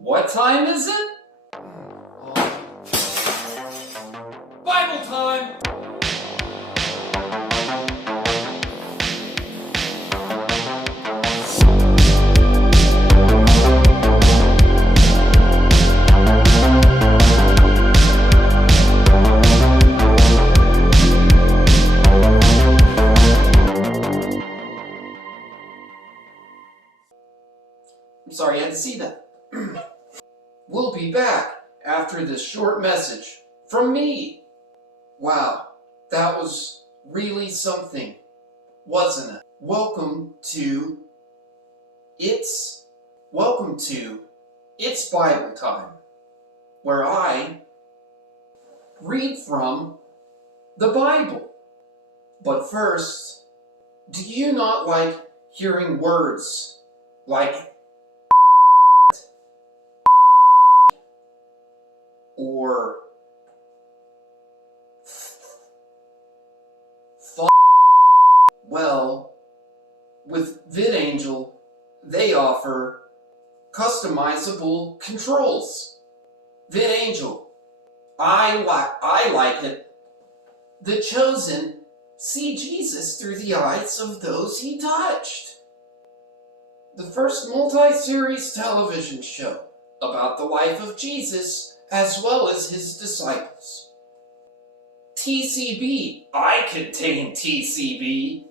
What time is it? Bible time! I'm sorry you had to see that. We'll be back after this short message from me. Wow, that was really something, wasn't it? Welcome to It's Bible Time, where I read from the Bible. But first, do you not like hearing words like or well, with VidAngel, they offer customizable controls. VidAngel, I like it. The chosen see Jesus through the eyes of those he touched. The first multi-series television show about the life of Jesus as well as his disciples. TCB, I contain TCB.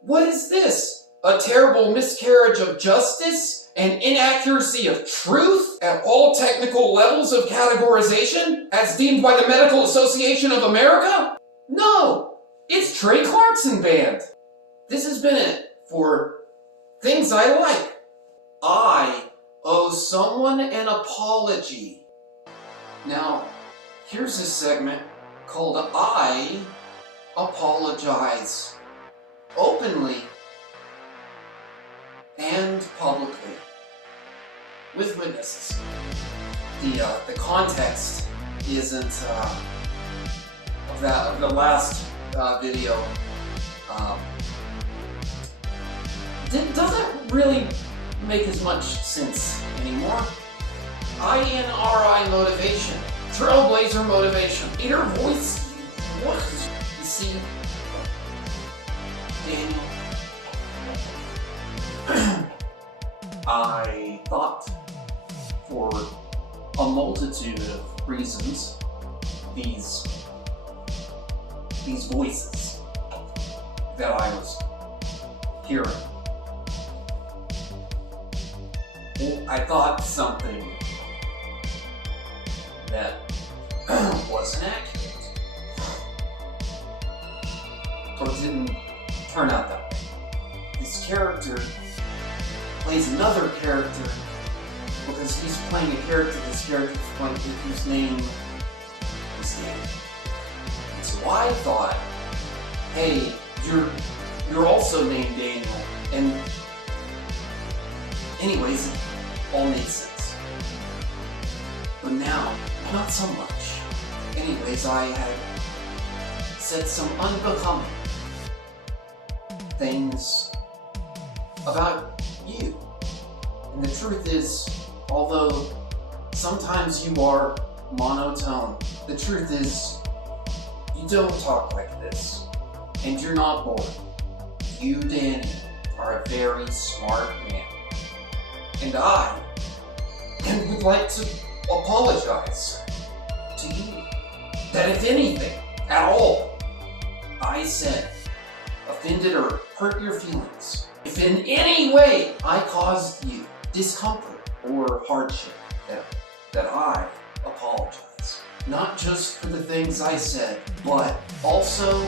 What is this? A terrible miscarriage of justice? An inaccuracy of truth at all technical levels of categorization as deemed by the Medical Association of America? No, it's Trey Clarkson Band. This has been it for Things I Like. I owe someone an apology. Now, here's a segment called I Apologize. Openly and publicly. With witnesses. The context isn't of the last video. Doesn't really make as much sense anymore. INRI motivation. Trailblazer motivation. Inner voice. What? You see, Daniel, I thought for a multitude of reasons these voices that I was hearing, I thought something that wasn't accurate or didn't turn out that way. This character plays another character because he's playing a character this character is playing whose name is Daniel. And so I thought, hey, you're also named Daniel. And anyways, it all made sense. But now, not so much. Anyways, I had said some unbecoming things about you. And the truth is, although sometimes you are monotone, the truth is, you don't talk like this. And you're not bored. You, Danny, are a very smart man. And I would like to apologize to you that if anything at all I said offended or hurt your feelings, if in any way I caused you discomfort or hardship, that I apologize. Not just for the things I said, but also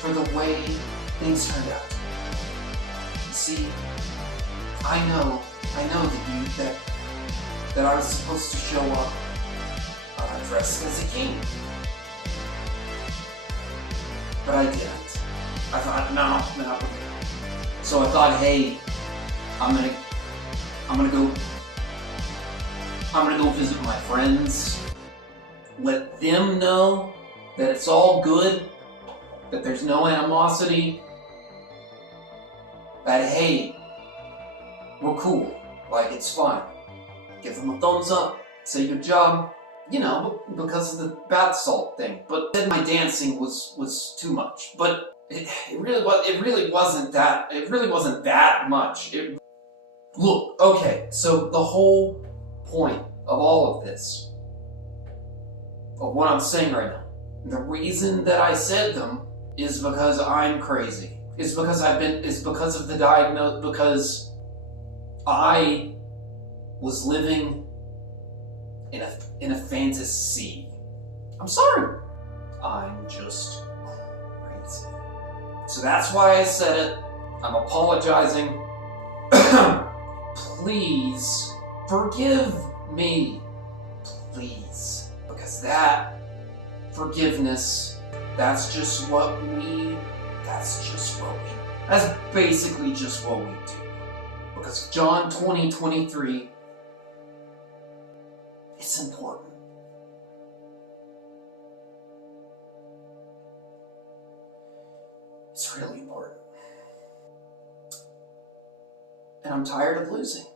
for the way things turned out. You see, I know that I was supposed to show up dressed as a king. But I didn't. I thought, no. So I thought, hey, I'm gonna go visit my friends. Let them know that it's all good, that there's no animosity, that hey, we're cool. Like, it's fine. Give them a thumbs up, say good job, because of the bath salt thing. But then my dancing was too much. But it really wasn't that much. Look, okay, so the whole point of all of this, of what I'm saying right now, the reason that I said them is because I'm crazy. It's because of the diagnosis, because I was living in a fantasy. I'm sorry. I'm just crazy. So that's why I said it. I'm apologizing. Please forgive me. Please. Because that forgiveness, that's basically just what we do. Because John 20:23, it's important. It's really important. And I'm tired of losing.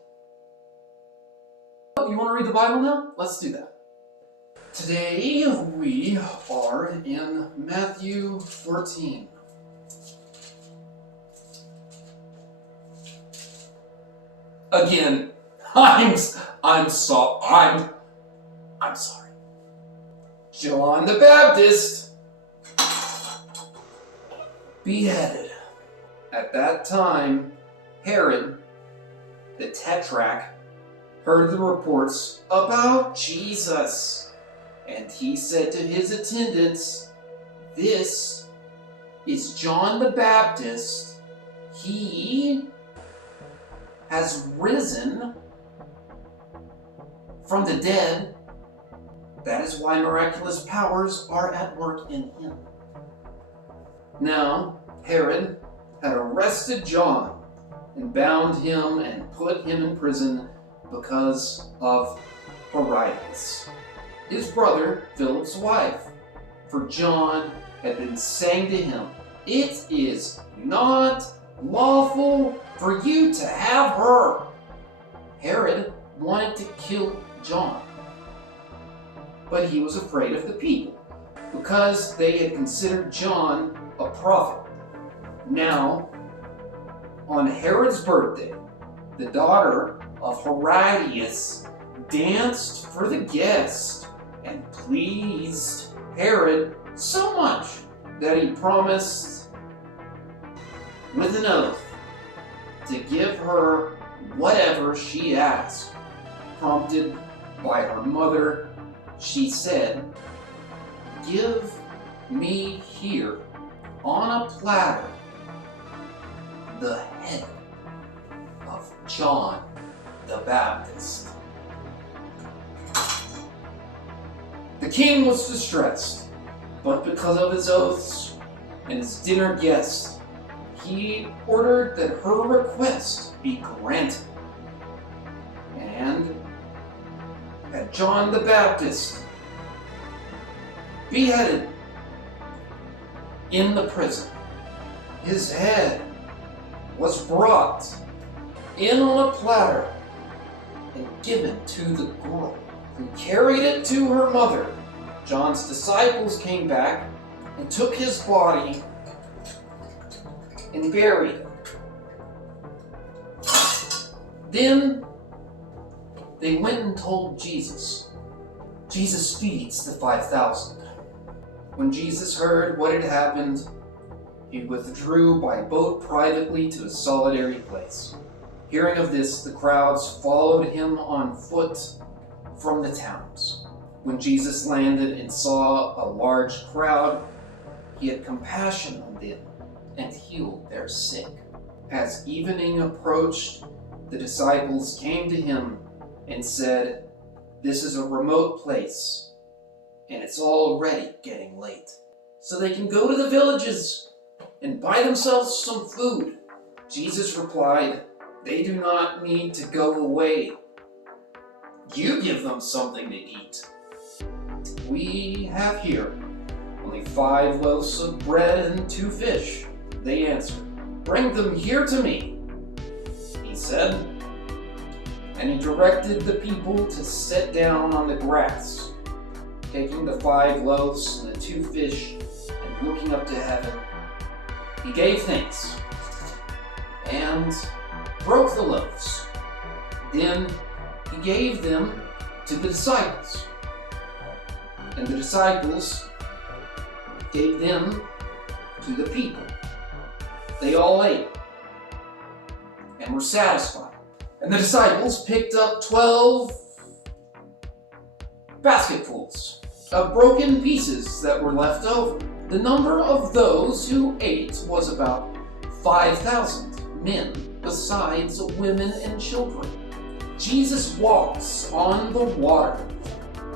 You want to read the Bible now? Let's do that. Today we are in Matthew 14. Again, I'm sorry. John the Baptist beheaded. At that time, Herod, the Tetrarch, heard the reports about Jesus, and he said to his attendants, "This is John the Baptist. He has risen from the dead. That is why miraculous powers are at work in him." Now, Herod had arrested John and bound him and put him in prison because of Herodias, his brother Philip's wife. For John had been saying to him, "It is not lawful for you to have her." Herod wanted to kill John, but he was afraid of the people, because they had considered John a prophet. Now, on Herod's birthday, the daughter of Herodias danced for the guest and pleased Herod so much that he promised with an oath to give her whatever she asked. Prompted by her mother, she said, "Give me here on a platter the head of John the Baptist." The king was distressed, but because of his oaths and his dinner guests, he ordered that her request be granted, and had John the Baptist beheaded in the prison. His head was brought in on a platter and given to the girl, who carried it to her mother. John's disciples came back and took his body and buried it. Then they went and told Jesus. Jesus feeds the 5,000. When Jesus heard what had happened, he withdrew by boat privately to a solitary place. Hearing of this, the crowds followed him on foot from the towns. When Jesus landed and saw a large crowd, he had compassion on them and healed their sick. As evening approached, the disciples came to him and said, "This is a remote place, and it's already getting late. So they can go to the villages and buy themselves some food." Jesus replied, "They do not need to go away. You give them something to eat." "We have here only 5 loaves of bread and 2 fish, they answered. "Bring them here to me," he said. And he directed the people to sit down on the grass. Taking the 5 loaves and the 2 fish and looking up to heaven, he gave thanks and broke the loaves. Then he gave them to the disciples, and the disciples gave them to the people. They all ate and were satisfied. And the disciples picked up 12 basketfuls of broken pieces that were left over. The number of those who ate was about 5,000 men, besides women and children. Jesus walks on the water.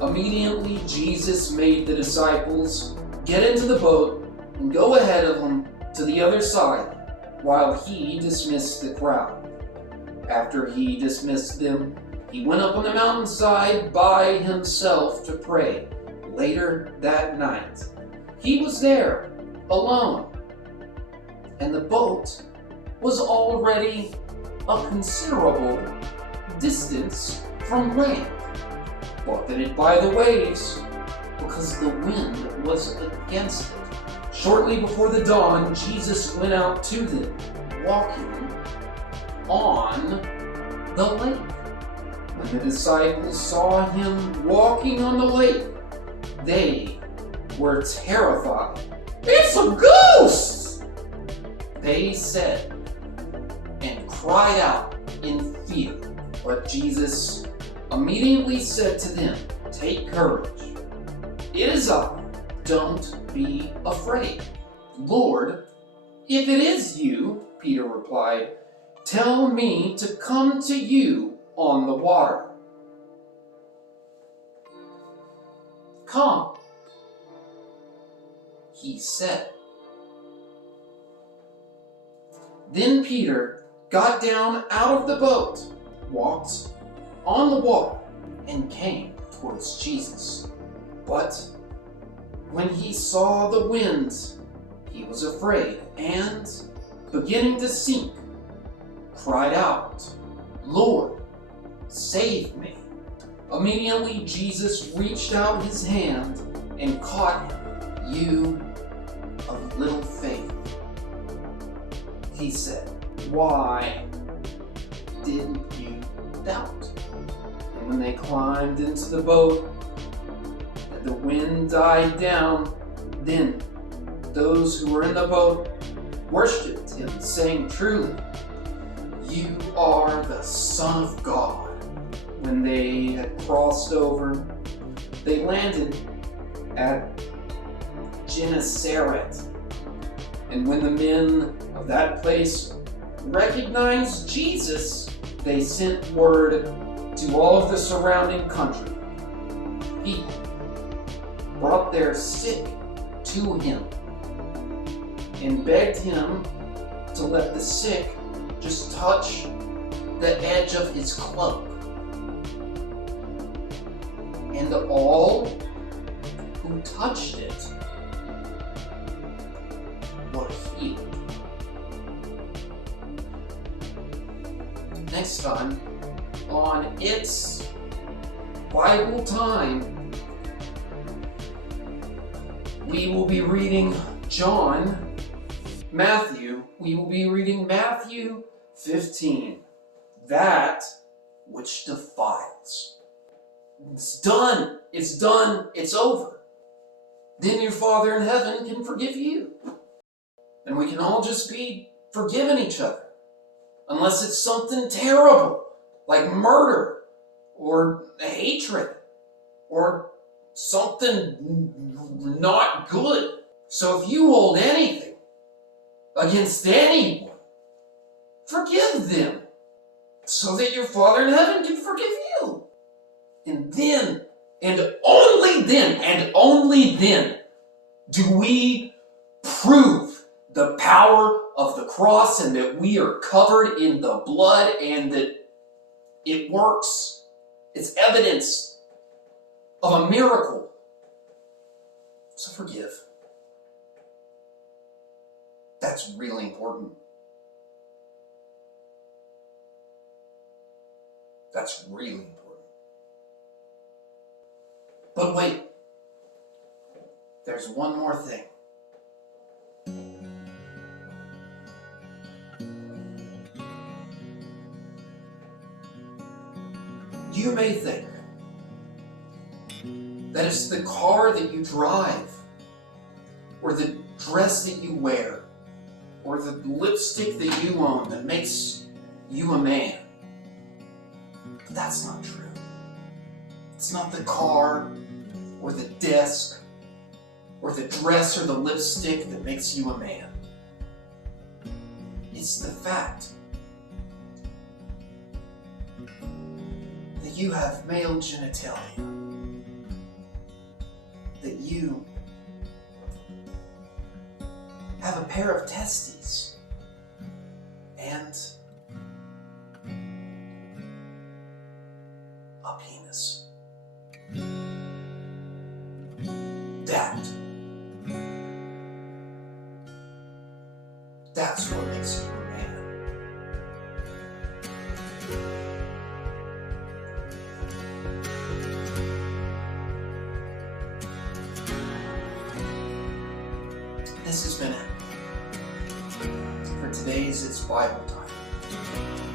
Immediately, Jesus made the disciples get into the boat and go ahead of him to the other side while he dismissed the crowd. After he dismissed them, he went up on the mountainside by himself to pray. Later that night, he was there alone, and the boat was already a considerable distance from land, buffeted by the waves because the wind was against it. Shortly before the dawn, Jesus went out to them, walking on the lake. When the disciples saw him walking on the lake, they were terrified. "It's a ghost!" they said, and cried out in fear. But Jesus immediately said to them, "Take courage. It is I. Don't be afraid." "Lord, if it is you," Peter replied, "tell me to come to you on the water." "Come," he said. Then Peter got down out of the boat, walked on the water, and came towards Jesus. But when he saw the wind, he was afraid, and, beginning to sink, cried out, "Lord, save me." Immediately Jesus reached out his hand and caught him. "You of little faith," he said, "why didn't you doubt?" And when they climbed into the boat and the wind died down, then those who were in the boat worshipped him, saying, "Truly, you are the Son of God." When they had crossed over, they landed at Gennesaret. And when the men of that place recognized Jesus, they sent word to all of the surrounding country. People brought their sick to him and begged him to let the sick just touch the edge of his cloak. And all who touched it were healed. Next time on It's Bible Time, we will be reading Matthew. We will be reading Matthew 15. That which defiles. It's done. It's done. It's over. Then your Father in heaven can forgive you. And we can all just be forgiving each other. Unless it's something terrible, like murder, or hatred, or something not good. So if you hold anything against anyone, forgive them, so that your Father in heaven can forgive you. And then, and only then, do we prove the power of the cross and that we are covered in the blood and that it works. It's evidence of a miracle. So forgive. That's really important. That's really important. But wait, there's one more thing. You may think that it's the car that you drive, or the dress that you wear, or the lipstick that you own that makes you a man. But that's not true. It's not the car, or the desk, or the dress, or the lipstick that makes you a man. It's the fact that you have male genitalia, that you have a pair of testes, and a penis. That's what makes you a man. This has been it for today's It's Bible Time.